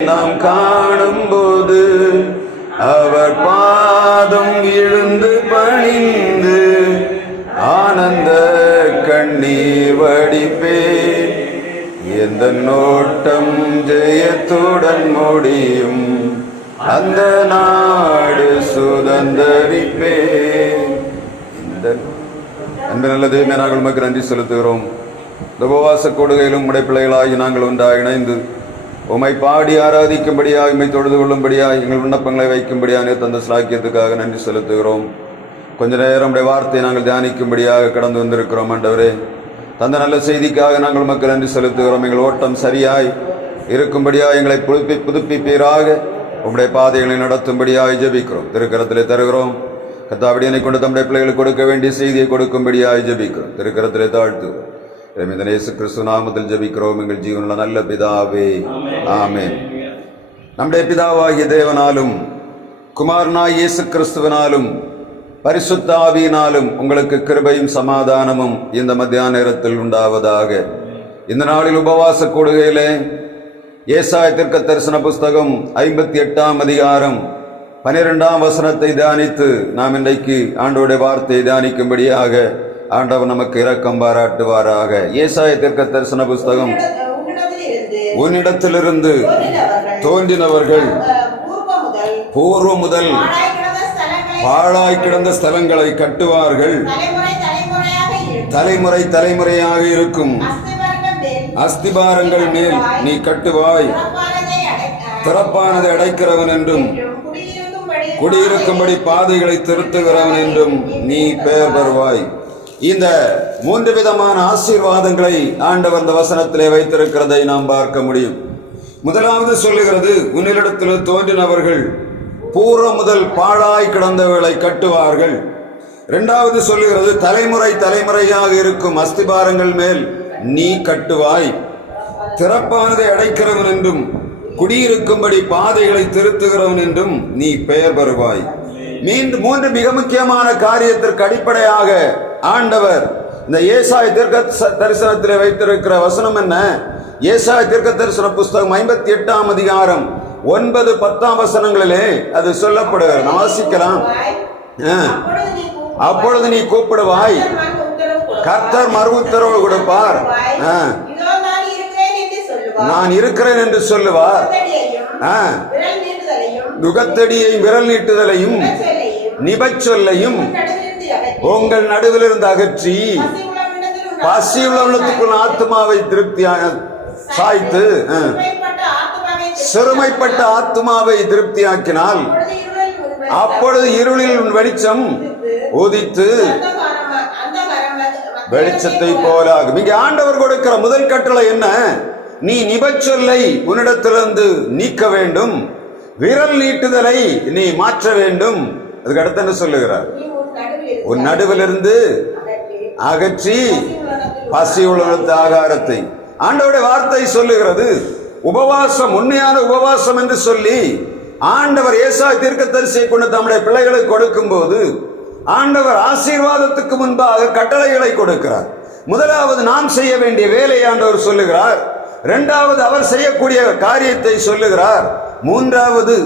நாம் காணும்போது அவர் பாதம் விழுந்து பணிந்து ஆனந்த கண்ணீர் வடிப்பேன். எந்த நோட்டம் ஜெயத்துடன் முடியும், அந்த நாடு சுதந்தரிப்பேன். அன்பு நல்ல தெய்வமே, நாங்கள் உமக்கு நன்றி செலுத்துகிறோம். இந்த உபவாச கொடுகையிலும் உடைய பிள்ளைகளாகி நாங்கள் ஒன்றாக இணைந்து உம்மை பாடி ஆராதிக்கும்படியாக, உம்மை தொழுது கொள்ளும்படியாக, எங்கள் விண்ணப்பங்களை வைக்கும்படியாக தந்த சிலாக்கியத்துக்காக நன்றி செலுத்துகிறோம். கொஞ்ச நேரம் உடைய வார்த்தையை நாங்கள் தியானிக்கும்படியாக கடந்து வந்திருக்கிறோம். ஆண்டவரே, தந்த நல்ல செய்திக்காக நாங்கள் உமக்கு நன்றி செலுத்துகிறோம். எங்கள் ஓட்டம் சரியாய் இருக்கும்படியாக எங்களை புதுப்பிப்பீராக, உம்முடைய பாதைகளை நடத்தும்படியாக ஜெபிக்கிறோம். திருக்கரத்திலே தருகிறோம். கர்த்தாவினை கொண்டு தம்முடைய பிள்ளைகளுக்கு கொடுக்க வேண்டிய செய்தியை கொடுக்கும்படியாக ஜெபிக்கிறோம். திருக்கரத்திலே தாழ்த்துகிறோம். இயேசு கிறிஸ்து நாமத்தில் ஜெபிக்கிறோம் எங்கள் ஜீவனுள்ள நல்ல பிதாவே, ஆமென். நம்முடைய பிதாவாகிய தேவனாலும் குமாரனாய் இயேசு கிறிஸ்துவினாலும் பரிசுத்த ஆவியினாலும் உங்களுக்கு கிருபையும் சமாதானமும் இந்த மத்தியான நேரத்தில் உண்டாவதாக. இந்த நாளில் உபவாச கூடுகையிலே ஏசாயா தீர்க்க தரிசன புஸ்தகம் 58ஆம் அதிகாரம் 12ஆம் வசனத்தை தியானித்து நாம் இன்றைக்கு ஆண்டவருடைய வார்த்தையை தியானிக்கும்படியாக ஆண்டவர் நமக்கு இரக்கம் பாராட்டுவாராக. ஏசாயா தீர்க்க தரிசன புஸ்தகம், உன்னிடத்திலிருந்து தோன்றினவர்கள் பூர்வ முதல் பாழாய் கிடந்த ஸ்தலங்களை கட்டுவார்கள். தலைமுறை தலைமுறையாக இருக்கும் அஸ்திபாரங்கள் மேல் நீ கட்டுவாய். திறப்பானதை அடைக்கிறவன் என்றும் குடியிருக்கும்படி பாதைகளை திருத்துகிறவன் என்றும் நீ பெயர் பெறுவாய். இந்த 3 விதமான ஆசீர்வாதங்களை ஆண்டவர் இந்த வசனத்திலே வைத்திருக்கிறதை நாம் பார்க்க முடியும். முதலாவது சொல்லுகிறது, உன்னிடத்தில் தோன்றினவர்கள் பூர்வ முதல் பாழாய் கிடந்தவர்களை கட்டுவார்கள். இரண்டாவது சொல்லுகிறது, தலைமுறை தலைமுறையாக இருக்கும் அஸ்திபாரங்கள் மேல் நீ கட்டுவாய். திறப்பானதை அடைக்கிறவன் என்றும் குடியிருக்கும்படி பாதைகளை திருத்துகிறவன் என்றும் நீ பெயர் பெறுவாய். 3 மிக முக்கியமான காரியத்திற்கு அடிப்படையாக ஆண்டவர் இந்த ஏசாயா தீர்க்க தரிசனத்திலே வைத்திருக்கிற வசனம் என்ன? ஏசாயா தீர்க்க தரிசன புஸ்தகம் 58ஆம் அதிகாரம் 9, 10ஆம் வசனங்களிலே அது சொல்லப்படுகிறது. நாம் வாசிக்கலாம். அப்பொழுது நீ கூப்பிடுவாய், கர்த்தர் மறு உத்தரவு கொடுப்பார். நான் இருக்கிறேன் என்று சொல்லுவார். நுகத்தடியையும் விரல் நீட்டுதலையும் நிபச்சொல்லையும் உங்கள் நடுவிலிருந்து அகற்றி பசியுள்ளவனுக்குள் ஆத்மாவை திருப்தியாக சாய்த்து சிறுமைப்பட்ட ஆத்மாவை திருப்தியாக்கினால் அப்பொழுது இருளில் வெளிச்சம் உதித்து வெளிச்சத்தை போலாகும். இங்கே ஆண்டவர் கொடுக்கிற முதல் கட்டளை என்ன? நீ நிபச்சொல்லை உன்னிடத்திலிருந்து நீக்க வேண்டும், விரல் நீட்டுதலை நீ மாற்ற வேண்டும். அதுக்கு அடுத்து என்ன சொல்லுகிறார்? உன் நடுவிலிருந்து அகற்றி பசி உள்ள ஆகாரத்தை. ஆண்டவருடைய வார்த்தை சொல்லுகிறது, உபவாசம், உண்மையான உபவாசம் என்று சொல்லி ஆண்டவர் ஏசாயா தீர்க்கதரிசியை கொண்டு தம்முடைய பிள்ளைகளுக்கு கொடுக்கும் போது ஆண்டவர் ஆசீர்வாதத்துக்கு முன்பாக கட்டளைகளை கொடுக்கிறார். முதலாவது நாம் செய்ய வேண்டிய வேலையை ஆண்டவர் சொல்லுகிறார். இரண்டாவது அவர் செய்யக்கூடிய காரியத்தை சொல்லுகிறார். மூன்றாவது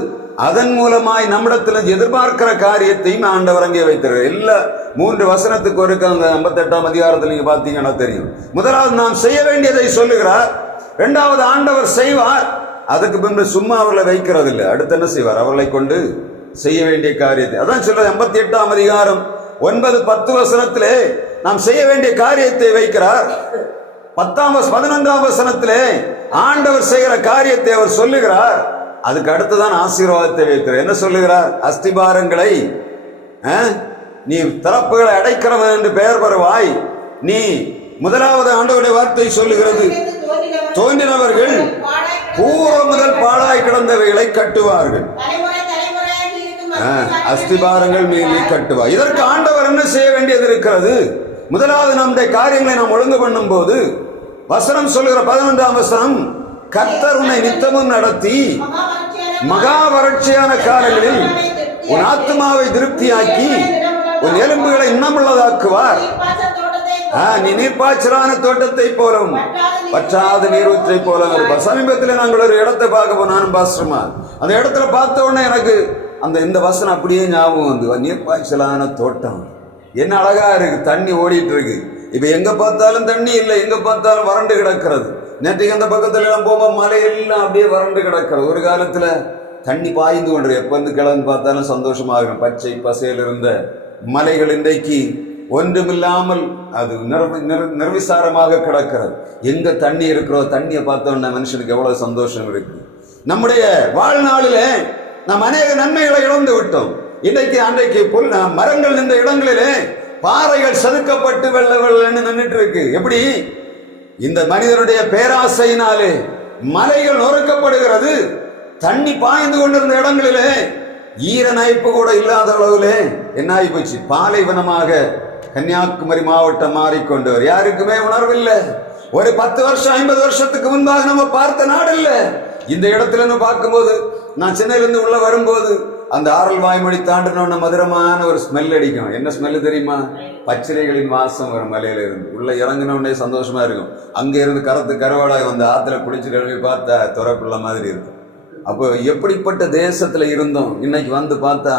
அதன் மூலமாய் நம்மிடத்தில் எதிர்பார்க்கிற காரியத்தையும் ஆண்டவர் அங்கே வைத்திருக்கிறார். எல்லா 3 வசனத்துக்கு ஒரு அந்த 58ஆம் அதிகாரத்தில் நீங்க பார்த்தீங்கன்னா தெரியும். முதலாவது நாம் செய்ய வேண்டியதை சொல்லுகிறார். இரண்டாவது ஆண்டவர் செய்வார். அதுக்கு பின்பு சும்மா அவர்களை வைக்கிறது இல்லை. அடுத்து என்ன செய்வார்? அவர்களை கொண்டு செய்ய வேண்டிய காரியத்தை. அதான் சொல்றது 58ஆம் அதிகாரம் 9, 10 வசனத்திலே நாம் செய்ய வேண்டிய காரியத்தை வைக்கிறார். 11ஆம் வசனத்திலே ஆண்டவர் செய்கிற காரியத்தை அவர் சொல்லுகிறார். அதுக்கு அடுத்துதான் ஆசீர்வாதத்தை வைக்கிறார். என்ன சொல்லுகிறார்? அஸ்திபாரங்களை நீ திறப்புகளை அடைக்கிறவன் என்று பெயர் பெறுவாய். நீ முதலாவது ஆண்டவருடைய வார்த்தை சொல்லுகிறது, தோன்றினவர்கள் பூர்வ முதல் பாழாய் கிடந்தவைகளை கட்டுவார்கள். அஸ்திபாரங்கள் மேலே கட்டுவார். இதற்கு ஆண்டவர் என்ன செய்ய வேண்டியது இருக்கிறது? முதலாவது நம்முடைய காரியங்களை நாம் ஒழுங்கு பண்ணும் போது வசனம் சொல்லுகிற 11ஆம் வசனம், கர்த்தர் உன்னை நித்தமும் நடத்தி மகா வறட்சியான காலங்களில் உன் ஆத்மாவை திருப்தியாக்கி உன் எலும்புகளை இன்னமுள்ளதாக்குவார். நீ நீர்ப்பாய்ச்சலான தோட்டத்தை போலும் வற்றாத நீரூற்றை போல இருப்பார். சமீபத்தில் நாங்கள் ஒரு இடத்தை பார்க்க போனோம், நானும் பாஸ்டருமா. அந்த இடத்துல பார்த்த உடனே எனக்கு இந்த வசனம் அப்படியே ஞாபகம் வந்து, நீர்ப்பாய்ச்சலான தோட்டம், என்ன அழகா இருக்கு, தண்ணி ஓடிட்டு இருக்கு. இப்ப எங்க பார்த்தாலும் தண்ணி இல்லை, எங்க பார்த்தாலும் வறண்டு கிடக்கிறது. நேற்றுக்கு அந்த பக்கத்துல எல்லாம் போகும்போது மலையெல்லாம் அப்படியே வறண்டு கிடக்கிறது. ஒரு காலத்துல தண்ணி பாய்ந்து கொண்டு எப்ப வந்து கிழங்கு பார்த்தாலும் சந்தோஷமாக பச்சை பசையில் இருந்த மலைகள் இன்றைக்கு ஒன்றுமில்லாமல் அது நிர்விசாரமாக கிடக்கிறது. எங்க தண்ணி இருக்கிறோ, தண்ணியை பார்த்தோம்னா மனுஷனுக்கு எவ்வளவு சந்தோஷம் இருக்கு. நம்முடைய வாழ்நாளில நாம் அநேக நன்மைகளை இழந்து விட்டோம். அன்றைக்கு மரங்கள் நின்ற இடங்களிலே பாறைகள் செதுக்கப்பட்டு வெள்ள வெள்ளன்னு நின்றுட்டு இருக்கு. எப்படி? இந்த மனிதனுடைய பேராசையினாலே மலைகள் நொறுக்கப்படுகிறது. தண்ணி பாய்ந்து கொண்டிருந்த இடங்களிலே ஈர நைப்பு கூட இல்லாத அளவிலே என்ன ஆகி போச்சு? பாலைவனமாக கன்னியாகுமரி மாவட்டம் மாறிக்கொண்டவர் யாருக்குமே உணர்வில்லை. ஒரு 10 வருஷம் 50 வருஷத்துக்கு முன்பாக நம்ம பார்த்த நாடு இல்லை. இந்த இடத்துல இருந்து பார்க்கும்போது, நான் சென்னையிலிருந்து உள்ள வரும்போது அந்த ஆரல் வாய்மொழி தாண்டினோன்னு மதுரமான ஒரு ஸ்மெல் அடிக்கும். என்ன ஸ்மெல்லு தெரியுமா? பச்சிலைகளின் வாசம் வரும். மலையில இருந்து உள்ள இறங்கினோடனே சந்தோஷமா இருக்கும். அங்க இருந்து கருவாடாய் வந்து ஆத்துல குளிச்சு கழுவி பார்த்தா துறப்புள்ள மாதிரி இருக்கும். அப்போ எப்படிப்பட்ட தேசத்துல இருந்தோம், இன்னைக்கு வந்து பார்த்தா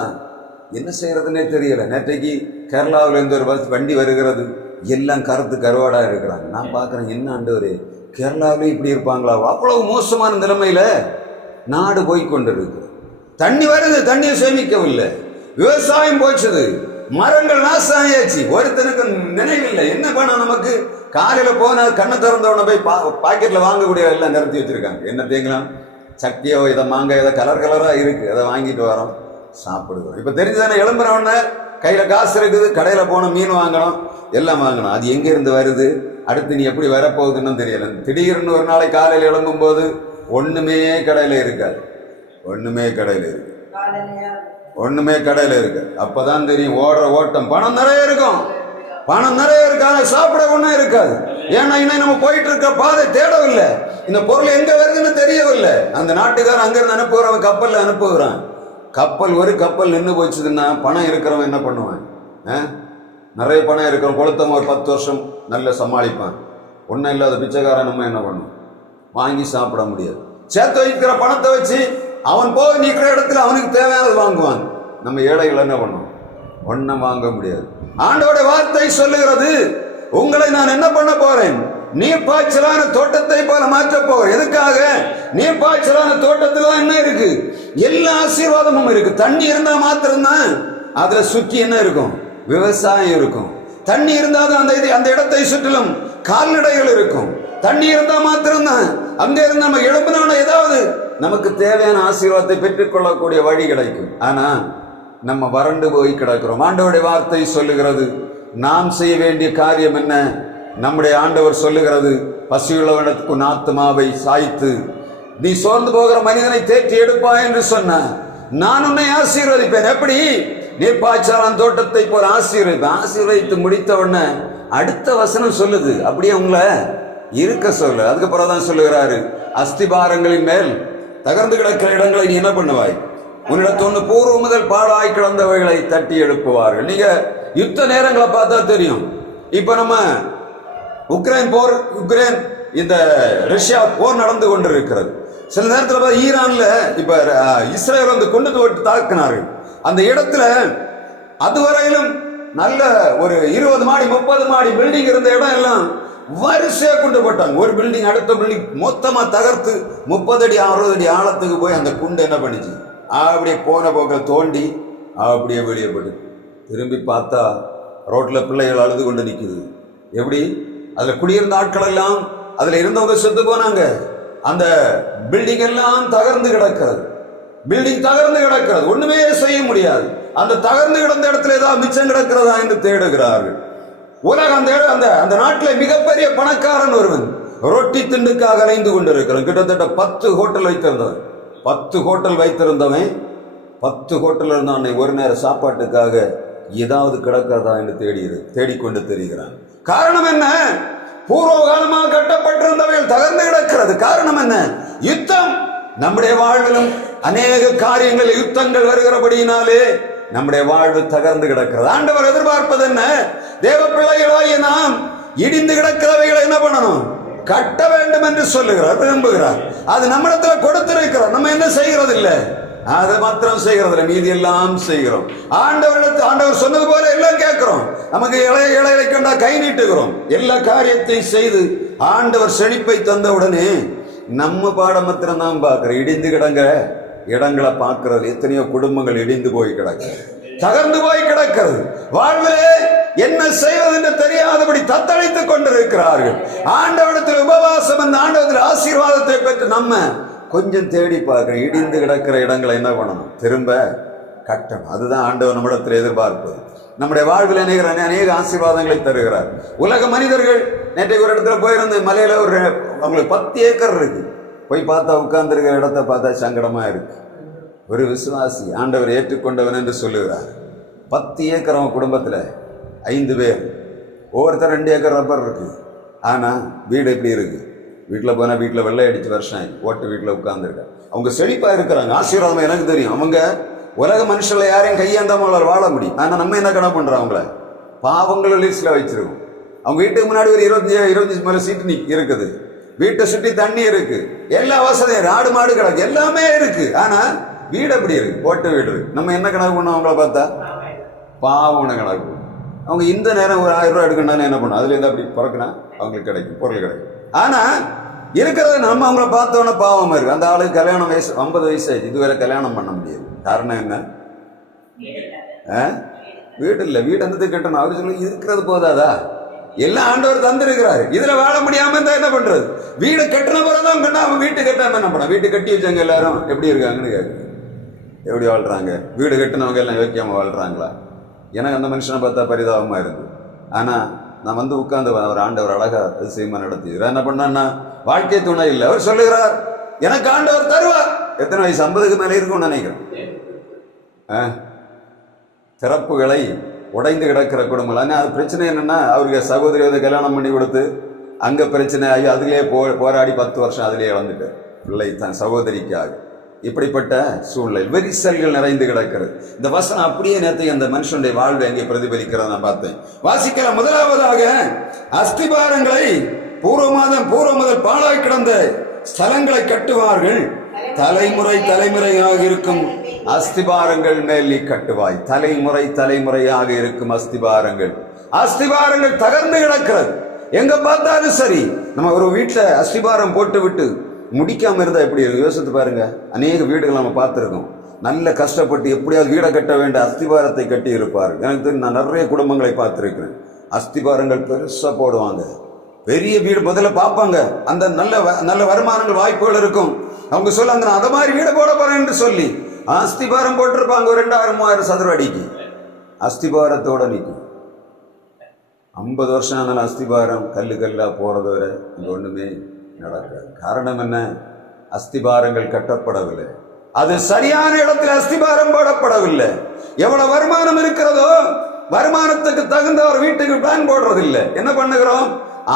என்ன செய்யறதுன்னே தெரியல. நேற்றைக்கு கேரளாவில இருந்து ஒரு வண்டி வருகிறது, எல்லாம் கருவாடா இருக்கிறாங்க. நான் பார்க்குறேன், என்ன ஆண்டவரே, கேரளாவிலும் இப்படி இருப்பாங்களா? அவ்வளவு மோசமான நிலைமையில நாடு போய்கொண்டிருக்கு. தண்ணி வருது, தண்ணியை சேமிக்கவில்லை, விவசாயம் போச்சது, மரங்கள் நாசம் ஆயாச்சு, ஒருத்தனுக்கு நினைவில்லை. என்ன பண்ண? நமக்கு காலையில போன கண்ணை திறந்தவன போய் பாக்கெட்ல வாங்கக்கூடிய எல்லாம் நிறுத்தி வச்சிருக்காங்க. என்ன தேங்கலாம், சக்தியோ இதை மாங்காய் இதை கலரா இருக்கு, அதை வாங்கிட்டு வரோம், சாப்பிடுவோம். இப்ப தெரிஞ்சதானே, எழும்புறவன கையில காசு இருக்குது, கடையில போன மீன் வாங்கணும், எல்லாம் வாங்கணும். அது எங்க இருந்து வருது, அடுத்து நீ எப்படி வரப்போகுதுன்னு தெரியல. திடீர்னு ஒரு நாளை காலையில் எழும்பும் போது ஒண்ணுமே கடையில இருக்காது, ஒண்ணுமே கடையில இருக்கு, ஒண்ணுமே கடையில இருக்கு. அப்பதான் தெரியும் ஓடுற ஓட்டம். பணம் நிறைய இருக்கும், பணம் நிறைய இருக்காது, சாப்பிட ஒண்ணும் இருக்காது. ஏன்னா இன்னும் நம்ம போயிட்டு இருக்க பாதை தேடவில்லை, இந்த பொருள் எங்க வருதுன்னு தெரியவில்லை. அந்த நாட்டுக்காரன் அங்கிருந்து அனுப்புகிறவன் கப்பல்ல அனுப்புகிறான். ஒரு கப்பல் நின்று போச்சுதுன்னா பணம் இருக்கிறவன் என்ன பண்ணுவான்? நிறைய பணம் இருக்கிறவன் கொளுத்தவன் ஒரு 10 வருஷம் நல்ல சமாளிப்பான். ஒன்றும் இல்லாத பிச்சைக்காரன் நம்ம என்ன பண்ணுவோம்? வாங்கி சாப்பிட முடியாது. சேர்த்து வைக்கிற பணத்தை வச்சு அவன் போய் நிற்கிற இடத்துல அவனுக்கு தேவையானது வாங்குவான். நம்ம ஏழைகள் என்ன பண்ணுவோம்? ஒன்றும் வாங்க முடியாது. ஆண்டவருடைய வார்த்தை சொல்லுகிறது, உங்களை நான் என்ன பண்ண போறேன்? நீர்ப்பாய்ச்சலான தோட்டத்தை போல மாற்ற போகிறேன். எதுக்காக? நீர்ப்பாய்ச்சலான தோட்டத்துல என்ன இருக்கு? எல்லா ஆசீர்வாதமும் இருக்கு. தண்ணி இருந்தா மாத்திரம்தான் அதுல சுற்றி என்ன இருக்கும்? விவசாயம் இருக்கும். தண்ணி இருந்தாதான் அந்த இடத்தை சுற்றிலும் கால்நடைகள் இருக்கும். தண்ணி இருந்தா மாத்திரம்தான் அங்க இருந்து நம்ம எழுப்பினோட ஏதாவது நமக்கு தேவையான ஆசீர்வாதத்தை பெற்றுக்கொள்ளக்கூடிய வழி கிடைக்கும். ஆனா நம்ம வறண்டு போய் கிடக்கிறோம். ஆண்டவருடைய வார்த்தை சொல்லுகிறது, நாம் செய்ய வேண்டிய காரியம் என்ன? நம்முடைய ஆண்டவர் சொல்லுகிறது, பசியுள்ளவனுக்கு உன் ஆத்துமாவை சாய்த்து நீ சோர்ந்து போகிற மனிதனை தேற்றி எடுப்பா என்று சொன்ன, நான் உன்னை ஆசீர்வதிப்பேன். எப்படி? நீர்ப்பாய்ச்சலான தோட்டத்தை போல ஆசீர்வதிப்பேன். ஆசீர்வதித்து முடித்த உடனே அடுத்த வசனம் சொல்லுது, அப்படியே உங்களை இருக்க சொல்லு. அதுக்கப்புறம் தான் சொல்லுகிறாரு, அஸ்திபாரங்களின் மேல் தகர்ந்து கிடக்கிற இடங்களை நீ என்ன பண்ணுவாய்? உன்னிடத்தொன்று பூர்வ முதல் பாழாய் கிடந்தவைகளை தட்டி எழுப்புவார்கள். நீங்க யுத்த நேரங்களை பார்த்தா தெரியும். இப்ப நம்ம உக்ரைன் இந்த ரஷ்யா போர் நடந்து கொண்டிருக்கிறது. சில நேரத்தில் ஈரான்ல இப்ப இஸ்ரேல் வந்து கொண்டு போட்டு தாக்கினார்கள். அந்த இடத்துல அதுவரையிலும் நல்ல ஒரு 20 மாடி 30 மாடி பில்டிங் இருந்த இடம் எல்லாம் வரிசையா கொண்டு போட்டாங்க. ஒரு பில்டிங் அடுத்த பில்டிங் மொத்தமா தகர்த்து 30 அடி 60 அடி ஆழத்துக்கு போய் அந்த குண்டு என்ன பண்ணிச்சு, அப்படியே போன போக்கில் தோண்டி அப்படியே வெளியே போட்டு திரும்பி பார்த்தா ரோட்ல பிள்ளைகள் அழுது கொண்டு நிற்குது. எப்படி? அதுல குடியிருந்த ஆட்கள் எல்லாம், அதுல இருந்தவங்க செத்து போனாங்க. அந்த பில்டிங் எல்லாம் தகர்ந்து கிடக்கிறது. பில்டிங் தகர்ந்து கிடக்கிறது, ஒண்ணுமே செய்ய முடியாது. அந்த தகர்ந்து கிடந்த இடத்துல ஏதாவது மிச்சம் கிடக்கிறதா என்று தேடுகிறார்கள். உலகம் அந்த நாட்டில் மிகப்பெரிய பணக்காரன் ஒருவன் ரொட்டி திண்டுக்காக அலைந்து கொண்டிருக்கிறான். கிட்டத்தட்ட 10 ஹோட்டல் வைத்திருந்தவன். 10 ஹோட்டல் வைத்திருந்தவன் 10 ஹோட்டல் இருந்தான். ஒரு நேர சாப்பாட்டுக்காக ஏதாவது கிடக்கிறதா என்று தேடிக்கொண்டு தெரிகிறான். காரணம் என்ன? பூர்வ காலமாக கட்டப்பட்டிருந்தவைகள் தகர்ந்து கிடக்கிறது. காரணம் என்ன? யுத்தம். நம்முடைய வாழ்விலும் அநேக காரியங்கள் யுத்தங்கள் வருகிறபடியினாலே நம்முடைய வாழ்வு தகர்ந்து கிடக்கிறது. ஆண்டவர் எதிர்பார்ப்பது என்ன? தேவ பிள்ளைகளாகிய நாம் இடிந்து கிடக்கிறவைகளை என்ன பண்ணணும்? கட்ட வேண்டும் என்று சொல்லுகிறார், விரும்புகிறார். அது நம்மிடத்துல கொடுத்திருக்கிறார். நம்ம என்ன செய்கிறது இல்லை, அதை மாத்திரம் செய்கிறது, மீதி எல்லாம் செய்கிறோம். ஆண்டவர் சொன்னது போல எல்லாம் கேட்கிறோம். நமக்கு இளையலை கண்டா கை நீட்டுகிறோம். எல்லா காரியத்தையும் செய்து ஆண்டவர் செழிப்பை தந்த உடனே நம்ம பாடம் மாத்திரம் தான் பார்க்கிறோம். இடிந்து கிடங்கிற இடங்களை பார்க்கிறது. எத்தனையோ குடும்பங்கள் இடிந்து போய் கிடக்கிறது, தகர்ந்து போய் கிடக்கிறது. வாழ்விலே என்ன செய்வது என்று தெரியாதபடி தத்தளித்துக் கொண்டிருக்கிறார்கள். ஆண்டவரிடத்தில் உபவாசம், அந்த ஆண்டவரிடத்தில் ஆசீர்வாதத்தை பெற்று நம்ம கொஞ்சம் தேடி பார்க்கிறோம். இடிந்து கிடக்கிற இடங்களை என்ன பண்ணணும், திரும்ப கட்டணும். அதுதான் ஆண்டவர் நம்மிடத்தில் எதிர்பார்ப்பது. நம்முடைய வாழ்வில் அநேக ஆசீர்வாதங்களை தருகிறார். உலக மனிதர்கள், நேற்றைக்கு ஒரு இடத்துல போயிருந்து, மலையில அவங்களுக்கு 10 ஏக்கர் இருக்கு. போய் பார்த்தா உட்கார்ந்துருக்கிற இடத்த பார்த்தா சங்கடமா இருக்கு. ஒரு விசுவாசி ஆண்டவர் ஏற்றுக்கொண்டவன் என்று சொல்லுகிறார். 10 ஏக்கர் அவன் குடும்பத்தில் 5 பேர், ஒவ்வொருத்தர் 2 ஏக்கர் ரப்பர் இருக்கு. ஆனா வீடு எப்படி இருக்கு, வீட்டில் போனால் வீட்டில் வெள்ளை அடிச்சு வருஷம் ஓட்டு வீட்டில் உட்கார்ந்துருக்க. அவங்க செழிப்பாக இருக்கிறாங்க, ஆசீர்வாதம் எனக்கு தெரியும். அவங்க உலக மனுஷங்களை யாரையும் கையாண்டாமல் வாழ முடியும். ஆனால் நம்ம என்ன கணக்கு பண்ணுறோம், அவங்கள பாவங்கள் லிஸ்ட்டில் வச்சிருக்கோம். அவங்க வீட்டுக்கு முன்னாடி ஒரு 25 மேலே சீட்டு இருக்குது, வீட்டை சுற்றி தண்ணி இருக்கு, எல்லா வசதியும், ஆடு மாடு கிடக்கு, எல்லாமே இருக்கு. ஆனால் வீடு எப்படி இருக்கு, ஓட்டு வீடு இருக்கு. நம்ம என்ன கணக்கு பண்ணோம், அவங்கள பார்த்தா பாவம் கணக்கு. அவங்க இந்த நேரம் ஒரு 1000 ரூபா எடுக்கணும்னு என்ன பண்ணும், அதுலேருந்து அப்படி பிறக்குனா அவங்களுக்கு கிடைக்கும், பொருள் கிடைக்கும். ஆனா இருக்கிறது நம்ம அவங்கள பார்த்தோன்னே பாவமா இருக்கு. அந்த ஆளுக்கு கல்யாணம் வயசு 50 வயசு ஆயிடுச்சு, இதுவரை கல்யாணம் பண்ண முடியாது. காரணம் என்ன, வீடு இல்லை. வீடு என்னது கட்டணும், அவரு சொல்லி இருக்கிறது போதாதா, எல்லாம் ஆண்டவர் தந்திருக்கிறாரு. இதுல வாழ முடியாம இருந்தா என்ன பண்றது, வீடு கட்டின பிறதான் கண்ணா. அவன் வீட்டு கட்டாம என்ன பண்ண, வீட்டு கட்டி வச்சவங்க எல்லாரும் எப்படி இருக்காங்கன்னு கேட்குது. எப்படி வாழ்றாங்க, வீடு கட்டினவங்க எல்லாம் யோக்கியமா வாழ்றாங்களா? எனக்கு அந்த மனுஷனை பார்த்தா பரிதாபமா இருக்கு. ஆனா நான் வந்து உட்கார்ந்து ஒரு ஆண்டவர் அழகா அதிசயமா நடத்திடுறார். என்ன பண்ணா, வாழ்க்கை துணை இல்லை. அவர் சொல்லுகிறார், எனக்கு ஆண்டவர் தருவார். எத்தனை வயசு, 50க்கு மேலே இருக்கும்னு நினைக்கிறேன். திறப்புகளை உடைந்து கிடக்கிற குடும்பம். ஆனால் அது பிரச்சனை என்னன்னா, அவருக்கு சகோதரி வந்து கல்யாணம் பண்ணி கொடுத்து அங்கே பிரச்சனை ஆகி அதிலே போராடி 10 வருஷம் அதிலே இழந்துட்டு பிள்ளை தான் சகோதரிக்காக. இப்படிப்பட்ட சூழ்நிலை வெறிசல்கள் நிறைந்து கிடக்கிறது. இந்த வசனம் அப்படியே நேற்று அந்த மனுஷனுடைய வாழ்வை அங்கே பிரதிபலிக்கிறத நான் பார்த்தேன். வாசிக்கலாம். முதலாவதாக, அஸ்திபாரங்களை பூர்வ முதல் பாழாய் கிடந்த ஸ்தலங்களை கட்டுவார்கள், தலைமுறை தலைமுறையாக இருக்கும் அஸ்திபாரங்கள் மேல் நீ கட்டுவாய். தலைமுறை தலைமுறையாக இருக்கும் அஸ்திபாரங்கள் தகர்ந்து கிடக்கிறது. எங்க பார்த்தாலும் சரி, நம்ம ஒரு வீட்டில் அஸ்திபாரம் போட்டு விட்டு முடிக்காம இருந்தா எப்படி இருக்கு, யோசித்து பாருங்க. அநேக வீடுகள் நம்ம பார்த்துருக்கோம், நல்ல கஷ்டப்பட்டு எப்படியாவது வீடை கட்ட வேண்டிய அஸ்திபாரத்தை கட்டி இருப்பார். எனக்கு தெரியும், நான் நிறைய குடும்பங்களை பார்த்துருக்கிறேன். அஸ்திபாரங்கள் பெருசா போடுவாங்க, பெரிய வீடு முதல்ல பார்ப்பாங்க. அந்த நல்ல வருமானங்கள் வாய்ப்புகள் இருக்கும். அவங்க சொல்லுவாங்க, நான் அதை மாதிரி வீடை போட போறேன் என்று சொல்லி அஸ்திபாரம் போட்டிருப்பாங்க. ஒரு 2000-3000 சதுர அடிக்கு அஸ்திபாரத்தோட நிற்கும். 50 வருஷம் ஆனாலும் அஸ்திபாரம் கல்லா போறது வரை இங்க ஒண்ணுமே நடக்காது. காரணம் என்ன, அஸ்திபாரங்கள் கட்டப்படவில்லை. அது சரியான இடத்தில் அஸ்திபாரம் போடப்படவில்லை. எவ்வளவு வருமானம் இருக்கிறதோ வருமானத்துக்கு தகுந்த ஒரு வீட்டுக்கு பிளான் போடுறதில்லை. என்ன பண்ணுகிறோம்,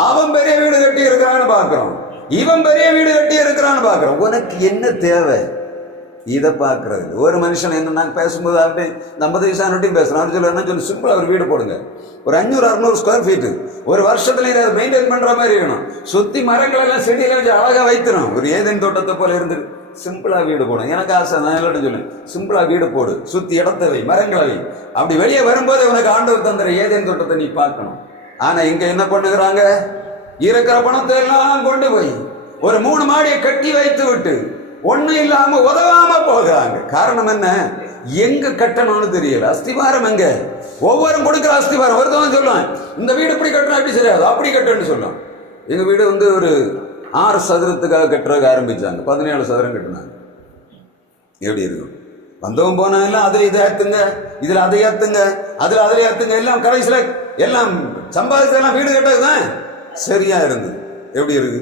அவன் பெரிய வீடு கட்டி இருக்கிறான்னு பாக்குறோம், இவன் பெரிய வீடு கட்டி இருக்கிறான்னு பாக்குறோம். உனக்கு என்ன தேவை, இதை பார்க்கறது. ஒரு மனுஷன் என்ன, நாங்கள் பேசும்போது அவர்கிட்ட 50 வயசானட்டையும் பேசுகிறோம். அவர் சொல்ல என்ன சொல்லி, சிம்பிளாக ஒரு வீடு போடுங்க, ஒரு 500-600 ஸ்கொயர் ஃபீட்டு, ஒரு வருஷத்துல இதை மெயின்டைன் பண்ற மாதிரி இருக்கணும். சுத்தி மரங்கள் எல்லாம் செடியெல்லாம் வச்சு அழகா வைத்திரும். ஒரு ஏதேன் தோட்டத்தை போல இருந்து சிம்பிளா வீடு போடும். எனக்கு ஆசை, நான் எல்லாரும் சொல்லுவேன், சிம்பிளா வீடு போடு, சுத்தி இடத்தை வை, மரங்களை வை. அப்படி வெளியே வரும்போது உனக்கு ஆண்டவர் தந்திர ஏதேன் தோட்டத்தை நீ பார்க்கணும். ஆனா இங்க என்ன பண்ணுகிறாங்க, இருக்கிற பணத்தை எல்லாம் கொண்டு போய் ஒரு 3 மாடியை கட்டி வைத்து விட்டு ஒண்ணு இல்லாம உதவாம போகிறாங்க. காரணம் என்ன, எங்க கட்டணும்னு தெரியல. அஸ்திபாரம் எங்க, ஒவ்வொரு கொடுக்குற அஸ்திபாரம். ஒருத்தவன் சொல்லுவான், இந்த வீடு இப்படி கட்டணும், அப்படி சரியாது, அப்படி கட்டுன்னு சொல்லுவான். எங்க வீடு வந்து ஒரு 6 சதுரத்துக்காக கட்டுறதுக்கு ஆரம்பிச்சாங்க, 17 சதுரம் கட்டினாங்க. எப்படி இருக்கும், வந்தவன் போன எல்லாம் அதுல இதை ஏத்துங்க, இதுல அதை ஏத்துங்க, அதுல அதில் ஏத்துங்க, எல்லாம் கடைசியில எல்லாம் சம்பாதிச்செல்லாம் வீடு கட்டதுதான் சரியா இருந்து. எப்படி இருக்கு,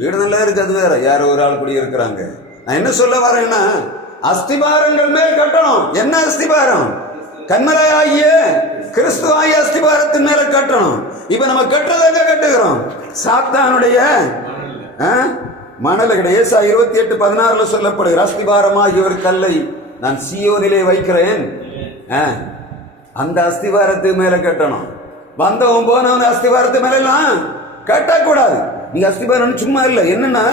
வீடு நல்லா இருக்கு, அது வேற, யாரோ ஒரு ஆள் கூடி இருக்கிறாங்க. நான் என்ன சொல்ல வரேன்னா, அஸ்திபாரங்கள் மேல் கட்டணும். என்ன அஸ்திபாரம், கண்மலையாகிய கிறிஸ்துவாகிய அஸ்திபாரத்தின் மேல கட்டணும். இப்ப நம்ம கட்டுறதை எங்க கட்டுகிறோம், சாத்தானுடைய மணல கிடையாது. ஏசாயா 28:16 சொல்லப்படுகிற அஸ்திபாரமாகிய ஒரு கல்லை நான் சீயோனிலே வைக்கிறேன், அந்த அஸ்திபாரத்து மேல கட்டணும். வந்தவன் போனவன் அஸ்திபாரத்து மேல எல்லாம் கட்டக்கூடாது. நீங்க அஸ்திபாரம் சும்மா இல்லை. என்னன்னா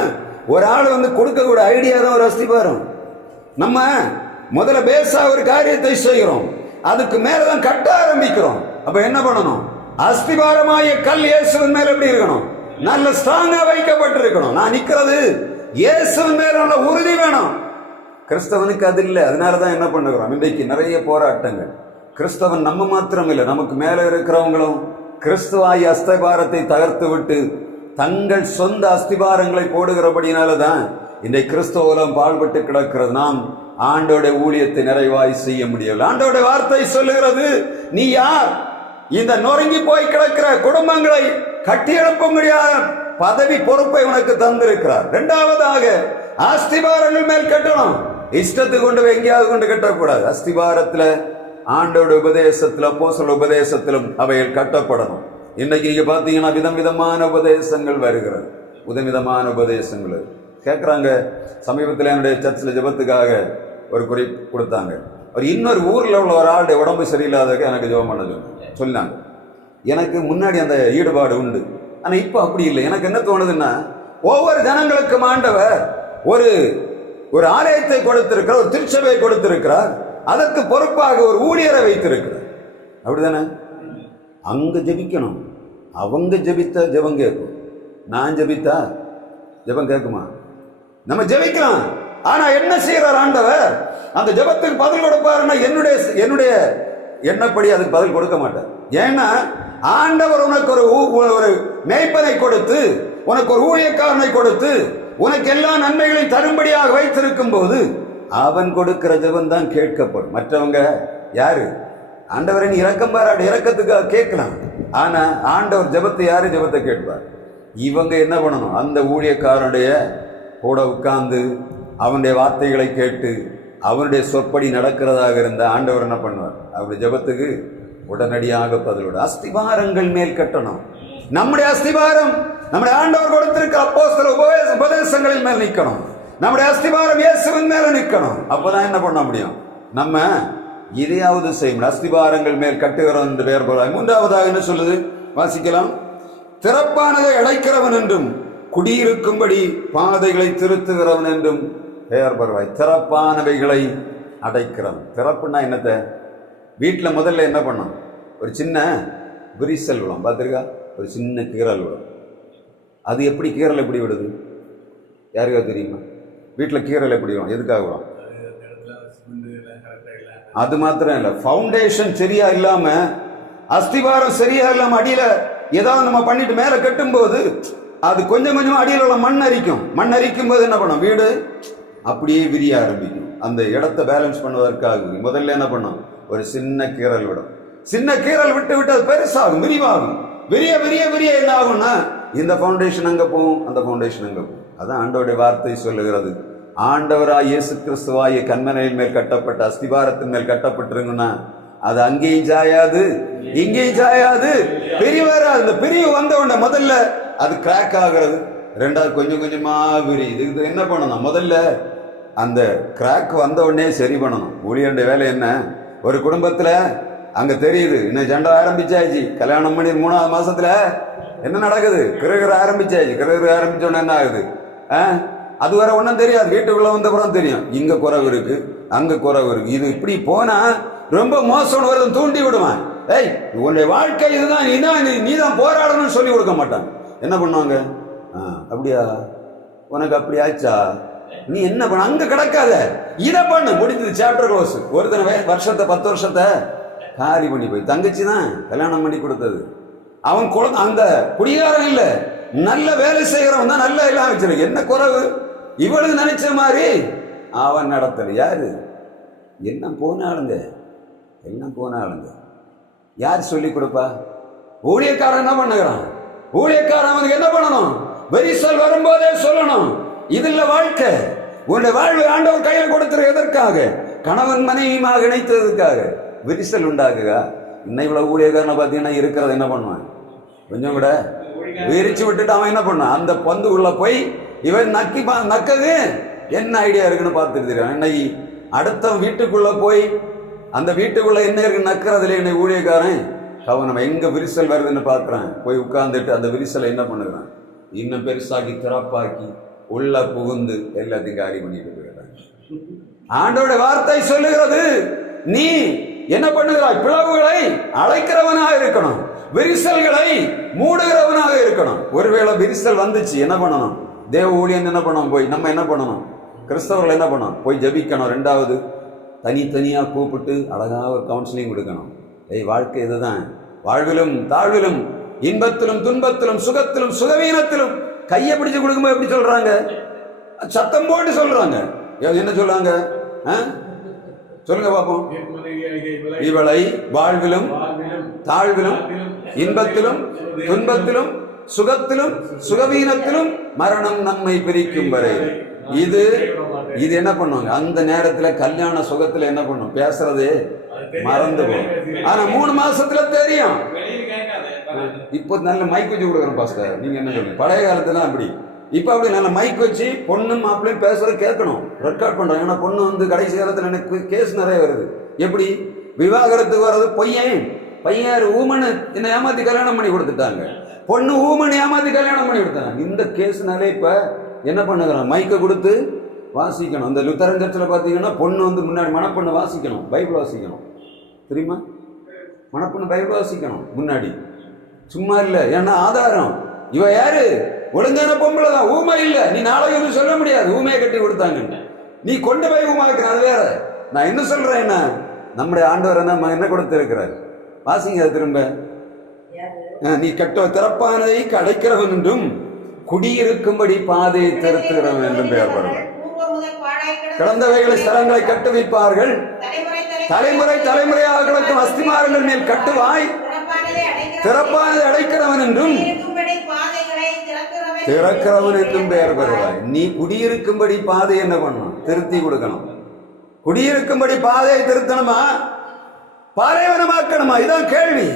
ஒரு ஆள் வந்து கொடுக்கக்கூடிய ஐடியா தான் ஒரு அஸ்திபாரம். நம்ம முதல்ல பேசா ஒரு காரியத்தை செய்கிறோம், அதுக்கு மேலதான் கட்ட ஆரம்பிக்கிறோம். அப்ப என்ன பண்ணணும்? அஸ்திபாரமாய கல் இயேசுவின் மேல எப்படி இருக்கணும்? நல்ல ஸ்ட்ராங்கா வைக்கப்பட்டிருக்கணும். நான் நிக்கிறது இயேசுவின் மேல உள்ள உறுதி வேணும். கிறிஸ்தவனுக்கு அது இல்லை. அதனாலதான் என்ன பண்ணுகிறோம், இன்றைக்கு நிறைய போராட்டங்கள். கிறிஸ்தவன் நம்ம மாத்திரம் இல்லை, நமக்கு மேல இருக்கிறவங்களும் கிறிஸ்துவாய் அஸ்திபாரத்தை தகர்த்து விட்டு தங்கள் சொந்த அஸ்திபாரங்களை போடுகிறபடினாலதான் இன்றைக்கு கிறிஸ்தவ உலகம் பாழ்பட்டு கிடக்கிறது. நாம் ஆண்டோடைய ஊழியத்தை நிறைவாய் செய்ய முடியவில்லை. ஆண்டோடைய வார்த்தை சொல்லுகிறது, நீ யார்? இந்த நொறுங்கி போய் கிடக்கிற குடும்பங்களை கட்டி எழுப்ப முடியாத பதவி பொறுப்பை உனக்கு தந்திருக்கிறார். இரண்டாவதாக அஸ்திபாரங்கள் மேல் கட்டணும். இஷ்டத்துக்கு கொண்டு எங்கேயாவது கொண்டு கட்டக்கூடாது. அஸ்திபாரத்துல ஆண்டோட உபதேசத்துல அப்போஸ்தலர் உபதேசத்திலும் அவைகள் கட்டப்படணும். இன்னைக்கு இங்க பாத்தீங்கன்னா விதம் விதமான உபதேசங்கள் வருகிறது. விதவிதமான உபதேசங்கள் கேட்கறாங்க. சமீபத்தில் என்னுடைய சர்ச்சில் ஜெபத்துக்காக ஒரு குறிப்பு கொடுத்தாங்க. ஒரு இன்னொரு ஊர்ல உள்ள ஒரு ஆளுடைய உடம்பு சரியில்லாததுக்கு எனக்கு ஜெபம் பண்ண சொன்னாங்க. எனக்கு முன்னாடி அந்த ஈடுபாடு உண்டு, ஆனா இப்ப அப்படி இல்லை. எனக்கு என்ன தோணுதுன்னா, ஒவ்வொரு ஜனங்களுக்கும் ஆண்டவர் ஒரு ஒரு ஆலயத்தை கொடுத்திருக்கிறார், ஒரு திருச்சபையை கொடுத்திருக்கிறார், அதற்கு பொறுப்பாக ஒரு ஊழியரை வைத்திருக்கிறார். அப்படிதானே? அங்க ஜெபிக்கணும். அவங்க ஜெபித்தா ஜெபம் கேட்கும், நான் ஜெபித்தா ஜெபம் கேட்குமா? நம்ம ஜெபிக்கலாம், ஆனா என்ன செய்யறார் ஆண்டவர்? அந்த ஜெபத்துக்கு பதில் கொடுப்பாருன்னா என்னுடைய எண்ணப்படி அதுக்கு பதில் கொடுக்க மாட்டார். ஏன்னா ஆண்டவர் உனக்கு ஒரு மேய்ப்பனை கொடுத்து, உனக்கு ஒரு ஊழியக்காரனை கொடுத்து, உனக்கு எல்லா நன்மைகளையும் தரும்படியாக வைத்திருக்கும் போது அவன் கொடுக்கிற ஜெபம் தான் கேட்கப்படும். மற்றவங்க யாரு? ஆண்டவரின் இரக்கம் பாராட்டு இரக்கத்துக்காக கேட்கலாம், ஆனா ஆண்டவர் ஜெபத்தை யாரு ஜெபத்தை கேட்பார்? இவங்க என்ன பண்ணணும்? அந்த ஊழியக்காரனுடைய கூட உட்கார்ந்து அவனுடைய வார்த்தைகளை கேட்டு அவனுடைய சொற்படி நடக்கிறதாக இருந்த ஆண்டவர் என்ன பண்ணுவார்? அவருடைய ஜெபத்துக்கு உடனடியாக பதிலோடு. அஸ்திபாரங்கள் மேல் கட்டணும். நம்முடைய அஸ்திபாரம் நம்முடைய ஆண்டவர் கொடுத்திருக்கிற அப்போஸ்தலர் உபதேசங்களின் மேல் நிற்கணும். நம்முடைய அஸ்திபாரம் இயேசுவின் மேல நிற்கணும். அப்பதான் என்ன பண்ண முடியும்? நம்ம இதையாவது செய்யும். அஸ்திபாரங்கள் மேல் கட்டுகிறோம் என்று பெயர் போறாங்க. மூன்றாவதாக என்ன சொல்லுது? வாசிக்கலாம். திறப்பானதை அடைக்கிறவன் என்றும் குடியிருக்கும்படி பாதைகளை திருத்துகிறவன் என்றும் பெயர் பெறுவாய். திறப்பானவைகளை அடைக்கிறவன். திறப்புன்னா என்னத்தை? வீட்டில் முதல்ல என்ன பண்ணோம்? ஒரு சின்ன விரிசல் விடும், பார்த்துருக்கா? ஒரு சின்ன கீறல் விடும். அது எப்படி கீறல் எப்படி விடுது? யாருக்கா தெரியுமா? வீட்டில் கீறல் எப்படி விடும்? எதுக்காக விடும்? அது மாத்திரம் இல்லை, ஃபவுண்டேஷன் சரியா இல்லாம, அஸ்திவாரம் சரியா இல்லாம அடியில ஏதாவது நம்ம பண்ணிட்டு மேல கட்டும் போது அது கொஞ்சம் கொஞ்சமா அடியில் உள்ள மண் அரிக்கும். மண் அரிக்கும் போது என்ன பண்ணும்? வீடு அப்படியே விரிய ஆரம்பிக்கும். அந்த இடத்தை பேலன்ஸ் பண்ணுவதற்காக முதல்ல என்ன பண்ணும்? ஒரு சின்ன கீறல் விடும். சின்ன கீறல் விட்டு விட்டு அது பெருசாகும், விரிவாகும். விரிய விரிய விரிய என்ன ஆகும்னா, இந்த ஃபவுண்டேஷன் அங்க போகும், அந்த ஃபவுண்டேஷன் அங்க போகும். அதான் ஆண்டவருடைய வார்த்தை சொல்லுகிறது. ஆண்டவராய் இயேசு கிறிஸ்துவாய கன்மனையின் மேல் கட்டப்பட்ட அஸ்திபாரத்தின் மேல் கட்டப்பட்டிருங்கன்னா அது அங்கேயும் சாயாது, இங்கேயும் சாயாது, பிரிவு வராது. அந்த பிரிவு வந்த உடனே முதல்ல அது கிராக் ஆகிறது, ரெண்டாவது கொஞ்சம் கொஞ்சமா விரியுது. இது என்ன பண்ணணும்? முதல்ல அந்த கிராக் வந்த உடனே சரி பண்ணணும். ஊழியருடைய வேலை என்ன? ஒரு குடும்பத்துல அங்க தெரியுது இன்னும் ஜெண்டா ஆரம்பிச்சாச்சு, கல்யாணம் பண்ணி 3வது மாசத்துல என்ன நடக்குது? கிரகிற ஆரம்பிச்சாச்சு. கிரகிற ஆரம்பிச்ச உடனே என்ன ஆகுது? அது வர ஒன்றும் தெரியாது. வீட்டுக்குள்ள வந்தப்புறம் தெரியும், இங்க குறைவு இருக்கு, அங்க குறைவு இருக்கு. இது இப்படி போனா ரொம்ப மோசம் வருது, தூண்டி விடுவான். ஏய், உன்னுடைய வாழ்க்கை இதுதான், நீதான் போராடணும்னு சொல்லி கொடுக்க மாட்டாங்க. என்ன பண்ணுவாங்க? அப்படியா, உனக்கு அப்படி ஆச்சா, நீ என்ன பண்ண, அங்க கிடக்காத, இதை பண்ணு, முடிஞ்சது, சாப்டர் க்ளோஸ். ஒருத்தனை வருஷத்தை 10 வருஷத்தை காலி பண்ணி போய் தங்கச்சி தான் கல்யாணம் பண்ணி கொடுத்தது. அவன் குழந்தை அந்த குடிகாரன் இல்ல, நல்ல வேலை செய்கிறவன் தான், நல்ல எல்லாம் வச்சிருக்கு. என்ன குறைவு? இவளுக்கு நினைச்ச மாதிரி அவன் நடத்தல. யாரு? எல்லாம் போனாளுங்க, எல்லாம் போனாளுங்க. யார் சொல்லி கொடுப்பா? ஊழியக்காரன் என்ன பண்ணுகிறான்? ஊழியக்காரன் அவனுக்கு என்ன பண்ணணும்? வெரிசல் வரும்போதே சொல்லணும், இதுல வாழ்க்கை. உன்னுடைய வாழ்வு ஆண்டவர் கையில் கொடுத்துரு. எதற்காக? கணவன் மனைவியுமாக இணைத்ததற்காக. விரிசல் உண்டாக்குக. இன்னை இவ்வளவு ஊழியக்காரனை பார்த்தீங்கன்னா இருக்கிறது என்ன பண்ணுவான்? கொஞ்சம் கூட விரிச்சு விட்டுட்டு அவன் என்ன பண்ணான்? அந்த பந்து உள்ள போய் இவன் நக்கது என்ன ஐடியா இருக்குன்னு பார்த்துட்டு தெரியும். இன்னைக்கு அடுத்த வீட்டுக்குள்ள போய் அந்த வீட்டுக்குள்ள என்ன இருக்கு நக்கிறதுல என்னை ஊழியக்காரன் கவனம் எங்க விரிசல் வருதுன்னு பார்க்குறான். போய் உட்கார்ந்துட்டு அந்த விரிசலை என்ன பண்ணுறான்? இன்னும் பெருசாக்கி திறப்பாக்கி உள்ள புகுந்து எல்லாத்தையும் காலி பண்ணிட்டு போயிடுறாங்க. ஆண்டோட வார்த்தை சொல்லுகிறது, நீ என்ன பண்ணுகிறாய்? பிளவுகளை அழைக்கிறவனாக இருக்கணும், விரிசல்களை மூடுகிறவனாக இருக்கணும். ஒருவேளை விரிசல் வந்துச்சு, என்ன பண்ணணும்? தேவ ஊழியன் என்ன பண்ணணும்? போய் நம்ம என்ன பண்ணணும்? கிறிஸ்தவர்கள் என்ன பண்ணணும்? போய் ஜபிக்கணும். ரெண்டாவது, தனித்தனியா கூப்பிட்டு அழகாக ஒரு கவுன்சிலிங் கொடுக்கணும். வாழ்க்கை இதுதான், வாழ்விலும் தாழ்விலும் இன்பத்திலும் துன்பத்திலும் சுகத்திலும் சுகவீனத்திலும் கையை பிடிச்சு கொடுக்கும்போது எப்படி சொல்றாங்க? சத்தம் போட்டு சொல்றாங்க. என்ன சொல்றாங்க? சொல்லுங்க பாப்போம். இவளை வாழ்விலும் தாழ்விலும் இன்பத்திலும் துன்பத்திலும் சுகத்திலும் சுகவீனத்திலும் மரணம் நம்மை பிரிக்கும் வரை. இது என்ன பண்ணுவாங்க? அந்த நேரத்துல கல்யாண சுகத்துல என்ன பண்ணும்? பேசுறதே மறந்து போகும். ஆனா 3 மாசத்துல தெரியும். இப்போ நல்ல மைக் வச்சு கொடுக்குறோம் பாஸ்டர், நீங்க என்ன சொல்லுங்க? பழைய காலத்துல அப்படி, இப்ப அப்படி நல்ல மைக் வச்சு பொண்ணு மாப்பிள்ளையும் பேசுறது கேட்கணும், ரெக்கார்ட் பண்றாங்க. ஏன்னா பொண்ணு வந்து கடைசி காலத்துல எனக்கு கேஸ் நிறைய வருது. எப்படி விவாகரத்துக்கு வர்றது? பையன் ஊமனு என்ன ஏமாத்தி கல்யாணம் பண்ணி கொடுத்துட்டாங்க, பொண்ணு ஊமன் ஏமாத்தி கல்யாணம் பண்ணி கொடுத்தாங்க. இந்த கேஸ்னாலே இப்ப என்ன பண்ணுறாங்க? மைக்கை கொடுத்து வாசிக்கணும். அந்த லுத்தரன் சர்ச்சில் பார்த்தீங்கன்னா பொண்ணு வந்து முன்னாடி மணப்பொண்ணு வாசிக்கணும், பைபிள் வாசிக்கணும். தெரியுமா? மணப்பொண்ணு பைபிள் வாசிக்கணும் முன்னாடி, சும்மா இல்லை. ஏன்னா ஆதாரம், இவ யாரு? ஒழுங்கான பொம்பளை தான், ஊமை இல்லை. நீ நாளைக்கு ஒன்றும் சொல்ல முடியாது ஊமையை கட்டி கொடுத்தாங்க, நீ கொண்டு போய் ஊமாக்கு. அது வேற. நான் என்ன சொல்றேன், என்ன நம்முடைய ஆண்டவர் என்ன கொடுத்திருக்கிறார்? வாசிங்க திரும்ப. நீ திறப்பானதை அடைக்கிறவன் என்றும் குடியிருக்கும்படி பாதையை திருத்துகிறவன் என்றும் பெயர் பெறும். கிடந்தவைகளை ஸ்தலங்களை கட்டுவிப்பார்கள், தலைமுறை தலைமுறையாக கிடக்கும் அஸ்திமாரங்கள் மேல் கட்டுவாய். திறப்பானதை அடைக்கிறவன் என்றும் திறக்கிறவன் என்றும் பெயர் பெறுவாய். நீ குடியிருக்கும்படி பாதை என்ன பண்ணணும்? திருத்தி கொடுக்கணும். குடியிருக்கும்படி பாதையை திருத்தணுமா, பாலைவனமாக்கணுமா? இதான் கேள்வி.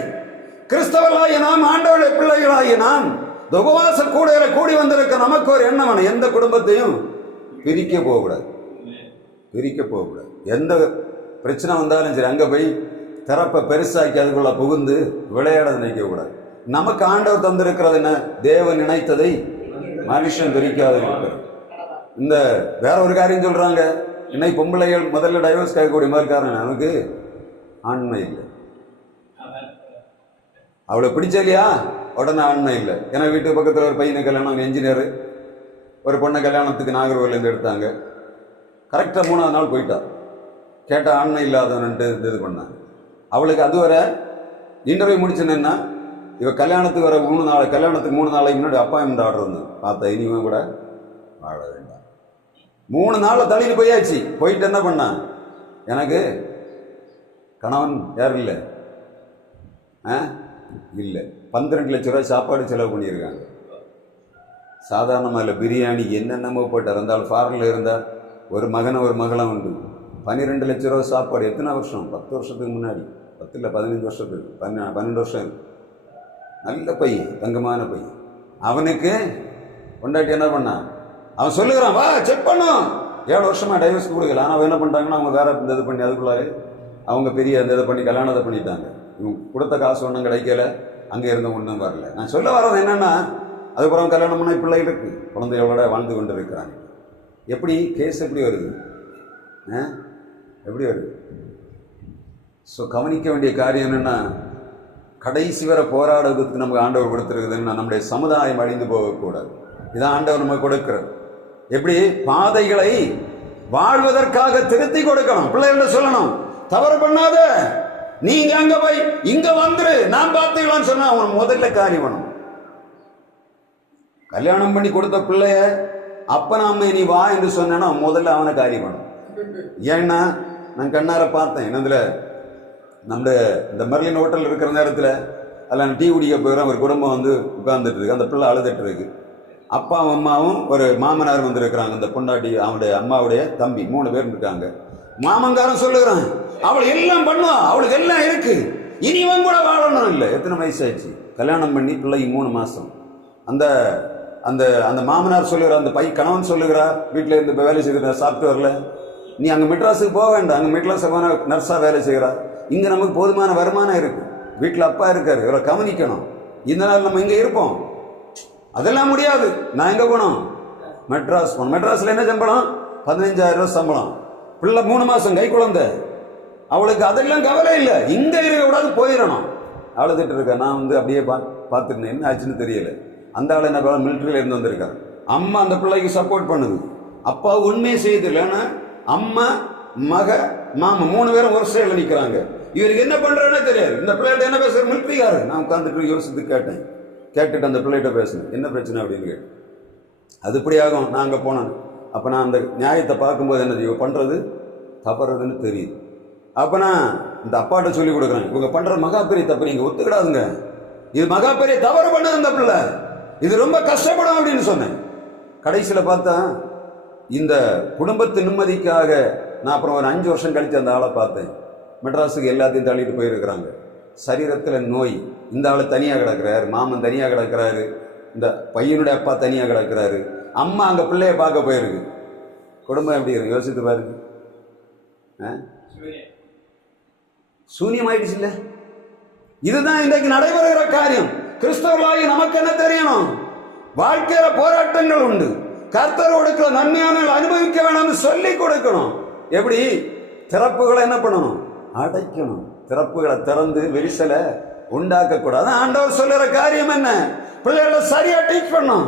கிறிஸ்தவர்களாகிய நாம், ஆண்டவருடைய பிள்ளைகளாகிய நாம், இந்த உபவாச கூடையில கூடி வந்திருக்க நமக்கு ஒரு எண்ணம், எந்த குடும்பத்தையும் பிரிக்க போகக்கூடாது. எந்த பிரச்சனை வந்தாலும் சரி, அங்கே போய் திறப்பை பெருசாக்கி அதுக்குள்ள புகுந்து விளையாட நினைக்க கூடாது. நமக்கு ஆண்டவர் தந்திருக்கிறது என்ன? தேவன் நினைத்ததை மனுஷன் பிரிக்காது இருக்கிறது. இந்த வேற ஒரு காரியம் சொல்றாங்க, இன்னைக்கு பொம்பளைகள் முதல்ல டைவர்ஸ் கேட்கக்கூடிய மாதிரி காரணம், நமக்கு ஆண்மை இல்லை. அவளை பிடிச்ச இல்லையா, உடனே ஆண்மை இல்லை. ஏன்னா வீட்டு பக்கத்தில் ஒரு பையனை கல்யாணம், என்ஜினியர், ஒரு பொண்ணை கல்யாணத்துக்கு நாகர்கோவிலேருந்து எடுத்தாங்க. கரெக்டாக 3ஆவது நாள் போயிட்டா. கேட்டால் ஆண்மை இல்லாதவன்ட்டு இது பண்ணாங்க. அவளுக்கு அதுவரை இன்டர்வியூ முடிச்சுன்னா, இவ கல்யாணத்துக்கு வர 3 நாள், கல்யாணத்துக்கு 3 நாளைக்கு முன்னாடி அப்பாயின்மெண்ட் ஆர்டர் வந்து பார்த்தா, இனிமே கூட வாழ வேண்டாம். 3 நாளில் தள்ளிட்டு போயாச்சு. போயிட்டு என்ன பண்ணா, எனக்கு கணவன் யாரும் இல்லை, இல்லை. 12 லட்ச ரூபாய் சாப்பாடு செலவு பண்ணியிருக்காங்க. சாதாரணமாக இல்லை, பிரியாணி என்னென்னமோ போட்டார். இருந்தாலும் ஃபாரினில் இருந்தால் ஒரு மகனை ஒரு மகளை உண்டு. 12 லட்ச ரூபா சாப்பாடு. எத்தனை வருஷம்? 10 வருஷத்துக்கு முன்னாடி. 10 இல்லை 15 வருஷத்துக்கு, 12 வருஷம். நல்ல பையன், தங்கமான பையன். அவனுக்கு கொண்டாட்டி என்ன பண்ணான், அவன் சொல்லுகிறான், வா செக் பண்ணும். 7 வருஷமா டைவர்ஸ் கொடுக்கல. ஆனால் அவன் என்ன பண்ணுறாங்கன்னா, அவங்க வேற இந்த இது பண்ணி அதுக்குள்ளாரு அவங்க பெரிய அந்த இதை பண்ணி கல்யாணத்தை பண்ணிட்டாங்க. இவங்க கொடுத்த காசு ஒன்றும் கிடைக்கல, அங்கே இருந்த ஒன்றும் வரல. நான் சொல்ல வரது என்னென்னா, அதுக்கப்புறம் கல்யாணம் பண்ண பிள்ளைகள் இருக்கு, குழந்தைகளோட வாழ்ந்து கொண்டு இருக்கிறாங்க. எப்படி கேஸ் எப்படி வருது? எப்படி வருது? ஸோ கவனிக்க வேண்டிய காரியம் என்னென்னா, கடைசி வரை போராடுறதுக்கு நமக்கு ஆண்டவர் கொடுத்துருக்குதுன்னா, நம்முடைய சமுதாயம் அழிந்து போகக்கூடாது. இதான் ஆண்டவர் நமக்கு கொடுக்கிறது. எப்படி பாதைகளை வாழ்வதற்காக திருத்தி கொடுக்கணும். பிள்ளைகள சொல்லணும், தவறு பண்ணாத, நீங்க அங்க போய் இங்க வந்துரு, நான் பார்த்துக்கலான்னு சொன்னா அவன் முதல்ல காரியம் பண்ணும். கல்யாணம் பண்ணி கொடுத்த பிள்ளைய அப்ப நாம நீ வா என்று சொன்னா முதல்ல அவனை காரியம் பண்ணும். ஏன்னா நான் கண்ணார பார்த்தேன். என்னதுல நம்ம இந்த மெர்லின் ஹோட்டல் இருக்கிற நேரத்தில் அதில் டீ குடிக்க போகிறோம். ஒரு குடும்பம் வந்து உட்கார்ந்துட்டு இருக்கு, அந்த பிள்ளை அழுதுட்டு இருக்கு. அப்பாவும் அம்மாவும் ஒரு மாமனார் வந்துருக்கிறாங்க. அந்த பொண்டாட்டி அவனுடைய அம்மாவுடைய தம்பி 3 பேர் இருக்காங்க. மாமங்காரன் சொல்லுகிறான், அவள் எல்லாம் பண்ணுவா, அவளுக்கு எல்லாம் இருக்கு, இனிவன் கூட வாழணும். இல்லை, எத்தனை வயசாச்சு கல்யாணம் பண்ணி பிள்ளைக்கு 3 மாதம். அந்த அந்த அந்த மாமனார் சொல்லுகிறார், அந்த கணவன் சொல்லுகிறார், வீட்டில் இருந்து வேலை செய்கிற சாஃப்ட்வேரில், நீ அங்கே மெட்ராஸுக்கு போக வேண்டாம், அங்கே மெட்ராஸுக்கு நர்ஸாக வேலை செய்கிறார், இங்கே நமக்கு போதுமான வருமானம் இருக்குது, வீட்டில் அப்பா இருக்கார், இவரை கவனிக்கணும், இந்த நாள் நம்ம இங்கே இருப்போம். அதெல்லாம் முடியாது. நான் எங்க போனோம்? மெட்ராஸ் போனோம். மெட்ராஸ்ல என்ன சம்பளம்? 15,000 ரூபாய் சம்பளம். பிள்ளை 3 மாசம் கை குழந்தை. அவளுக்கு அதெல்லாம் கவலை இல்லை. இங்க இருக்க கூடாது, போயிடணும். அழுதுட்டு இருக்க. நான் அப்படியே பார்த்துருந்தேன், என்ன ஆச்சுன்னு தெரியல. அந்த ஆள் என்ன மிலிட்டரியில இருந்து வந்திருக்காரு. அம்மா அந்த பிள்ளைக்கு சப்போர்ட் பண்ணுது. அப்பா உண்மையை செய்யுது இல்லைன்னா அம்மா மக மாமா 3 பேரும் ஒரு சைடில் நிற்கிறாங்க. இவருக்கு என்ன பண்றதுன்னு தெரியாது. இந்த பிள்ளைகிட்ட என்ன பேசுற? மிலிட்டரிக்காரு. நான் உட்காந்துட்டு யோசித்து கேட்டேன். கேட்டுட்டு அந்த பிள்ளைகிட்ட பேசினேன், என்ன பிரச்சனை அப்படின்னு கேட்டேன். அது இப்படி ஆகும். நான் அங்கே போனேன். அப்போ நான் அந்த நியாயத்தை பார்க்கும்போது என்ன இவ பண்ணுறது தப்புறதுன்னு தெரியுது. அப்போ நான் இந்த அப்பாட்ட சொல்லி கொடுக்குறேன், இவங்க பண்ணுற மகா பெரிய தப்பு, நீங்கள் ஒத்துக்கிடாதுங்க, இது மகா பெரிய தவறு பண்ணது இந்த பிள்ளை, இது ரொம்ப கஷ்டப்படும் அப்படின்னு சொன்னேன். கடைசியில் பார்த்தா இந்த குடும்பத்து நிம்மதிக்காக நான் அப்புறம் ஒரு 5 வருஷம் கழித்து அந்த ஆளை பார்த்தேன். மெட்ராஸுக்கு எல்லாத்தையும் தள்ளிட்டு போயிருக்கிறாங்க. சரீரத்தில் நோய். இந்த ஆள் தனியாக கிடக்கிறாரு, மாமன் தனியாக கிடக்கிறாரு, இந்த பையனுடைய அப்பா தனியாக கிடக்கிறாரு, அம்மா அங்கே பிள்ளைய பார்க்க போயிருக்கு. குடும்பம் எப்படி இருக்கு யோசித்து பாருங்க. சூன்யம் ஆயிடுச்சு இல்ல? இதுதான் இன்றைக்கு நடைபெறுகிற காரியம். கிறிஸ்தவர்களாகி நமக்கு என்ன தெரியணும்? வாழ்க்கையில போராட்டங்கள் உண்டு. கர்த்தர் கொடுக்கிற நன்மையான அனுபவிக்க வேணும்னு சொல்லி கொடுக்கணும். எப்படி? திறப்புகளை என்ன பண்ணணும்? அடைக்கணும். திறப்புகளை திறந்து விரிசலை உண்டாக்க கூடாது. ஆண்டவர் சொல்லுற காரியம் என்ன? பிள்ளைகளை சரியா டீச் பண்ணும்.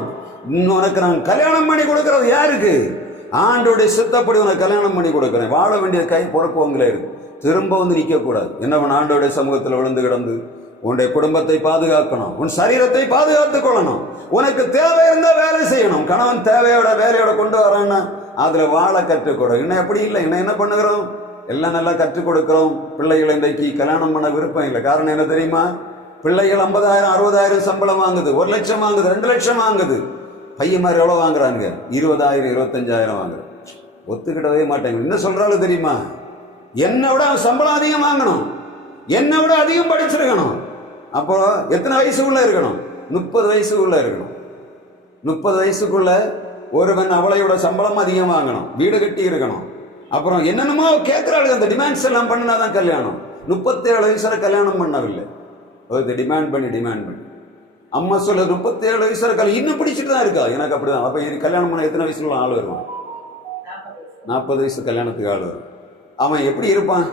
உனக்கு நான் கல்யாணம் பண்ணி கொடுக்கறது யாருக்கு? ஆண்டோடைய சித்தப்படி உனக்கு கல்யாணம் பண்ணி கொடுக்குறேன். வாழ வேண்டிய கை பொறுப்பு உங்களே இருக்கு. திரும்ப நிற்க கூடாது. என்ன பண்ண? ஆண்டோடைய சமூகத்தில் விழுந்து கிடந்து உன்னுடைய குடும்பத்தை பாதுகாக்கணும், உன் சரீரத்தை பாதுகாத்துக் கொள்ளணும். உனக்கு தேவை இருந்தால் வேலை செய்யணும். கணவன் தேவையோட வேலையோட கொண்டு வரான்னா அதுல வாழ கற்றுக்கொடு. இன்னும் எப்படி இல்லை, இன்னும் என்ன பண்ணுகிறோம்? எல்லாம் நல்லா கற்றுக் கொடுக்கிறோம். பிள்ளைகளை இன்றைக்கு கல்யாணம் பண்ண விருப்பம் இல்லை. காரணம் என்ன தெரியுமா? பிள்ளைகள் 50,000 60,000 சம்பளம் வாங்குது, 1 லட்சம் வாங்குது, 2 லட்சம் வாங்குது. பையன் மாதிரி எவ்வளோ வாங்குறாங்க? 20,000 25,000 வாங்குறேன். ஒத்துக்கிட்டவே மாட்டேங்க. என்ன சொல்றாலும் தெரியுமா? என்னை விட சம்பளம் அதிகம் வாங்கணும், என்னை விட அதிகம் படிச்சிருக்கணும். அப்போ எத்தனை வயசுக்குள்ள இருக்கணும்? 30 வயசுக்குள்ள இருக்கணும். 30 வயசுக்குள்ள ஒருவன் அவளையோட சம்பளம் அதிகம் வாங்கணும், வீடு கட்டி இருக்கணும். அப்புறம் என்னென்னமோ கேட்கிறாள். அந்த டிமாண்ட்ஸ் எல்லாம் பண்ணினாதான் கல்யாணம். 37 வயசுல கல்யாணம் பண்ணவில்லை, டிமாண்ட் பண்ணி அம்மா சொல்ல 37 வயசுல கல்யாணம் இன்னும் பிடிச்சிட்டு தான் இருக்கா. எனக்கு அப்படிதான். அப்ப கல்யாணம் பண்ண எத்தனை வயசுல ஆள் வருவான்? 40 வயசு கல்யாணத்துக்கு ஆள் வரும். அவன் எப்படி இருப்பான்?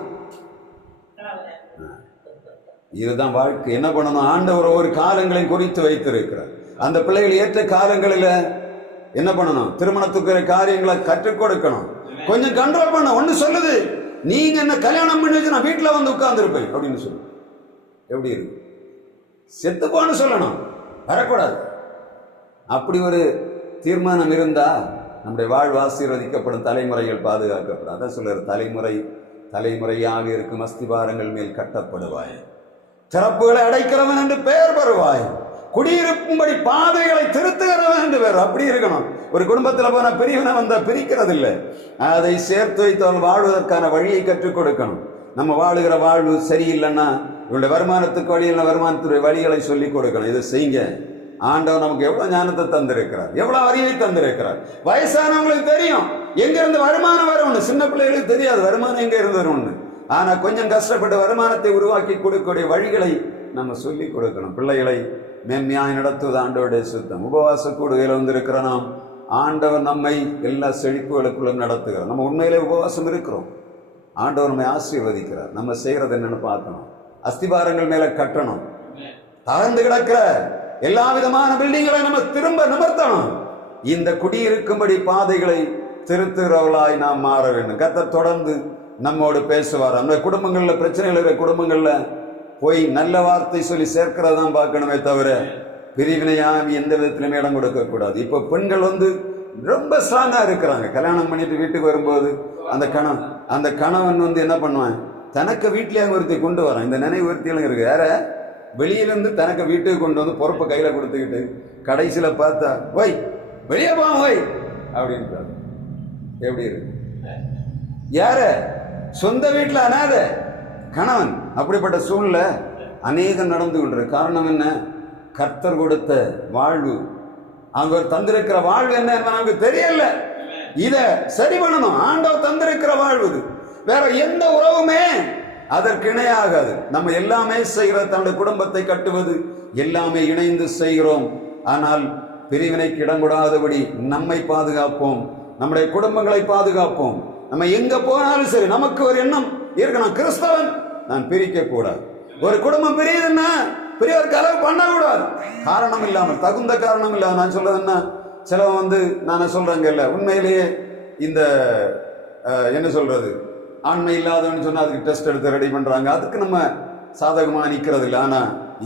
இதுதான் வாழ்க்கை. என்ன பண்ணணும்? ஆண்டவர் ஒவ்வொரு காலங்களையும் குறித்து வைத்திருக்கிறார். அந்த பிள்ளைகள் ஏற்ற காலங்களில் என்ன பண்ணணும்? திருமணத்துக்கு காரியங்களை கற்றுக் கொடுக்கணும். கொஞ்சம் கண்ட்ரோல் பண்ண. ஒண்ணு சொல்லுது, நீங்க என்ன கல்யாணம் பண்ணி வச்சு நான் வீட்டில் வந்து உட்கார்ந்துருப்பேன் அப்படின்னு சொல்லு. எப்படி இருக்கு? செத்துப்பான்னு சொல்லணும், வரக்கூடாது. அப்படி ஒரு தீர்மானம் இருந்தா நம்முடைய வாழ்வு ஆசீர்வதிக்கப்படும், தலைமுறைகள் பாதுகாக்கப்படும். அதான் சொல்ற, தலைமுறையாக இருக்கும் அஸ்திபாரங்கள் மேல் கட்டப்படுவாய், திறப்புகளை அடைக்கிறவன் என்று பெயர் பெறுவாய், குடியிருக்கும்படி பாதைகளை திருத்துகிறவன் என்று பேர். அப்படி இருக்கணும். ஒரு குடும்பத்தில் போன பிரிவினை வந்தா பிரிக்கிறது இல்லை, அதை சேர்த்து வைத்தவன் வாழ்வதற்கான வழியை கற்றுக் கொடுக்கணும். நம்ம வாழுகிற வாழ்வு சரியில்லைன்னா இவருடைய வருமானத்துக்கு வழி இல்லை, வருமானத்துடைய வழிகளை சொல்லிக் கொடுக்கணும். இதை செய்யுங்க. ஆண்டவர் நமக்கு எவ்வளவு ஞானத்தை தந்திருக்கிறார், எவ்வளவு அறிவை தந்திருக்கிறார். வயசானவங்களுக்கு தெரியும் எங்க இருந்து வருமானம் வரும்னு, சின்ன பிள்ளைகளுக்கு தெரியாது வருமானம் எங்க இருந்து வரும்னு. ஆனா கொஞ்சம் கஷ்டப்பட்டு வருமானத்தை உருவாக்கி கொடுக்கக்கூடிய வழிகளை நம்ம சொல்லிக் கொடுக்கணும். பிள்ளைகளை மேன்மையாய் நடத்துவது ஆண்டவருடைய சுத்தம். உபவாச கூடுகையில் வந்திருக்கிற நாம், ஆண்டவர் நம்மை எல்லா செழிப்புகளுக்குள்ளும் நடத்துகிறார். நம்ம உண்மையிலே உபவாசம் இருக்கிறோம், ஆண்டவர் நம்மை ஆசீர்வதிக்கிறார். நம்ம செய்யறது என்னன்னு பார்க்கணும். அஸ்திபாரங்கள் மேல கட்டணும். தகர்ந்து கிடக்கிற எல்லா விதமான பில்டிங்களை நம்ம திரும்ப நிமிர்த்தணும். இந்த குடியிருக்கும்படி பாதைகளை திருத்துகிறவர்களாய் நாம் மாற வேண்டும். கர்த்தர் தொடர்ந்து நம்மோடு பேசுவார். அந்த குடும்பங்கள்ல பிரச்சனைகள் இருக்கிற குடும்பங்கள்ல போய் நல்ல வார்த்தை சொல்லி சேர்க்கிறதான் பார்க்கணுமே தவிர பிரிவினையாக எந்த விதத்திலுமே இடம் கொடுக்க கூடாது. இப்ப பெண்கள் ரொம்ப ஸ்ட்ராங்கா இருக்கிறாங்க. கல்யாணம் பண்ணிட்டு வீட்டுக்கு வரும்போது அந்த கணவன் என்ன பண்ணுவான்? தனக்கு வீட்டிலேயே ஒருத்தி கொண்டு வரான். இந்த நினைவு ஒருத்தியெல்லாம் இருக்கு. வேற வெளியிலிருந்து தனக்கு வீட்டுக்கு கொண்டு வந்து பொறுப்பை கையில கொடுத்துக்கிட்டு கடைசியில பார்த்தா ஒய் வெளியே போ ஒய் அப்படின்றாரு. எப்படி இருக்கு? யார சொந்த வீட்டுல அனாத கணவன். அப்படிப்பட்ட சூழ்நிலை அநேகம் நடந்து கொண்டிருக்கு. காரணம் என்ன? கர்த்தர் கொடுத்த வாழ்வு, அவர் தந்திருக்கிற வாழ்வு என்ன நமக்கு தெரியல. இத சரி பண்ணணும். ஆண்டவர் தந்திருக்கிற வாழ்வு வேற எந்த உறவுமே அதற்கு இணையாகாது. நம்ம எல்லாமே செய்கிற தன்னுடைய குடும்பத்தை கட்டுவது எல்லாமே இணைந்து செய்கிறோம். ஆனால் பிரிவினைக்கு இடம் கூடாதபடி நம்மை பாதுகாப்போம், நம்முடைய குடும்பங்களை பாதுகாப்போம். நம்ம எங்க போனாலும் சரி நமக்கு ஒரு எண்ணம் இருக்கணும், கிறிஸ்தவன் நான் பிரிக்க கூடாது. ஒரு குடும்பம் பிரியுதுன்னா பெரியவர் கலவு பண்ணக்கூடாது, காரணம் இல்லாமல், தகுந்த காரணம் இல்லாமல். நான் சொல்றதுன்னா சிலவன் நான் சொல்றேங்க இல்ல, உண்மையிலேயே இந்த என்ன சொல்றது, ஆண்மை இல்லாதவன்னு சொன்னா அதுக்கு டெஸ்ட் எடுத்து ரெடி பண்றாங்க, அதுக்கு நம்ம சாதகமா நிக்கிறது இல்லை. ஆனா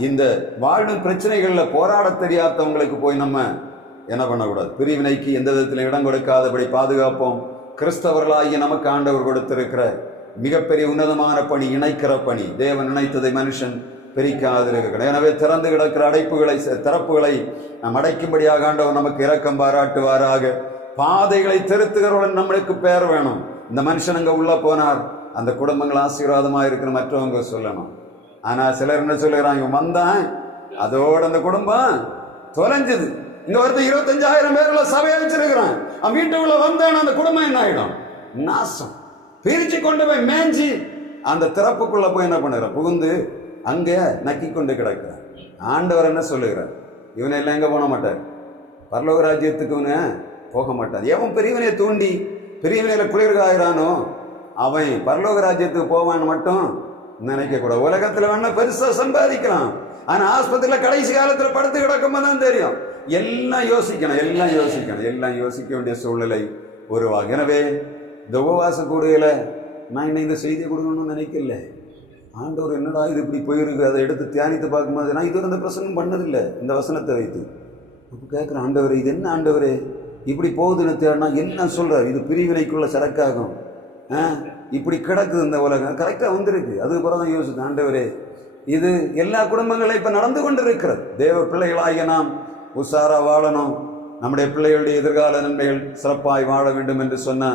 இந்த வாழும் பிரச்சனைகள்ல போராட தெரியாதவங்களுக்கு போய் நம்ம என்ன பண்ணக்கூடாது, பிரிவினைக்கு எந்த விதத்தில் இடம் கொடுக்காதபடி பாதுகாப்போம். கிறிஸ்தவர்களாகிய நமக்கு ஆண்டவர் கொடுத்திருக்கிற மிகப்பெரிய உன்னதமான பணி, இணைக்கிற பணி. தேவன் இணைத்ததை மனுஷன் பிரிக்காதிருக்கிறார். எனவே திறந்து கிடக்கிற திறப்புகளை நாம் அடைக்கும்படியாக ஆண்டவர் நமக்கு இரக்கம் பாராட்டுவாராக. பாதைகளை திருத்துகிறவர்கள் நம்மளுக்கு பேர் வேணும். இந்த மனுஷன் அங்க உள்ள போனார், அந்த குடும்பங்கள் ஆசீர்வாதமா இருக்கிற மற்றவங்க சொல்லணும். ஆனா சிலர் என்ன சொல்லுகிறாங்க, வந்தான் அதோட அந்த குடும்பம் தொலைஞ்சது. இங்க ஒருத்தர் 25,000 பேர்ல சபையை வச்சிருக்கிறான், அவன் வீட்டுக்குள்ள வந்தான், அந்த குடும்பம் என்ன ஆயிடும், நாசம். பிரிச்சு கொண்டு போய் மேஞ்சி அந்த திறப்புக்குள்ள போய் என்ன பண்ணுற, புகுந்து அங்க நக்கி கொண்டு கிடக்கிறார். ஆண்டவர் என்ன சொல்லுகிறார், இவனை எல்லாம் எங்க போன மாட்டார், பரலோக ராஜ்யத்துக்கு இவனை போக மாட்டார். எவன் பிரிவினையை தூண்டி பிரிவினையில குளிர்காயிறானோ அவன் பரலோக ராஜ்யத்துக்கு போவான்னு மட்டும் நினைக்க கூடாது. உலகத்துல வேணா பெருசா சம்பாதிக்கலாம், ஆனா ஆஸ்பத்திரியில கடைசி காலத்துல படுத்து கிடக்கும் தான் தெரியும். எல்லாம் யோசிக்கணும், எல்லாம் யோசிக்க வேண்டிய சூழ்நிலை உருவாகும். எனவே இந்த உபவாச கூடுகையில நான் இன்னும் இந்த செய்தியை கொடுக்கணும்னு நினைக்கல. ஆண்டவர் என்னடா இது இப்படி போயிருக்கு, அதை எடுத்து தியானித்து பார்க்கும்போது நான் இது இந்த பிரசங்கம் பண்ணதில்லை, இந்த வசனத்தை வைத்து அப்போ கேட்குறேன், ஆண்டவரே இது என்ன ஆண்டவரே இப்படி போகுதுன்னு தேடினா எல்லாம் சொல்றாரு, இது பிரிவினைக்குள்ள சரக்காகும், இப்படி கிடக்குது இந்த உலகம், கரெக்டாக வந்திருக்கு. அதுக்கு பிறகு தான் யோசிச்சு, ஆண்டவரே இது எல்லா குடும்பங்களும் இப்போ நடந்து கொண்டு இருக்கிறது. தேவ பிள்ளைகளாகிய நாம் உஷாரா வாழணும், நம்முடைய பிள்ளைகளுடைய எதிர்கால நன்மைகள் சிறப்பாய் வாழ வேண்டும் என்று சொன்ன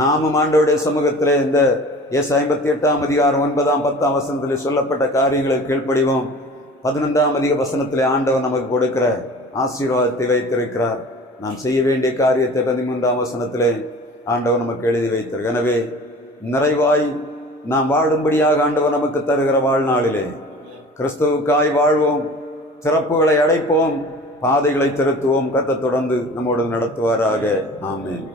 நாமும் ஆண்டவருடைய சமூகத்திலே இந்த ஏசாயா 58 அதிகாரம் 9, 10 வசனத்திலே சொல்லப்பட்ட காரியங்களை கீழ்ப்படிவோம். 11 வசனத்திலே ஆண்டவர் நமக்கு கொடுக்கிற ஆசீர்வாதத்தை வைத்திருக்கிறார். நாம் செய்ய வேண்டிய காரியத்தை 13 வசனத்திலே ஆண்டவர் நமக்கு எழுதி வைத்திருக்கிறார். எனவே நிறைவாய் நாம் வாழும்படியாக ஆண்டவர் நமக்கு தருகிற வாழ்நாளிலே கிறிஸ்துவுக்காய் வாழ்வோம், திறப்புகளை அடைப்போம், பாதைகளை திருத்துவோம். கர்த்தர் தொடர்ந்து நம்மோடு நடத்துவாராக. ஆமென்.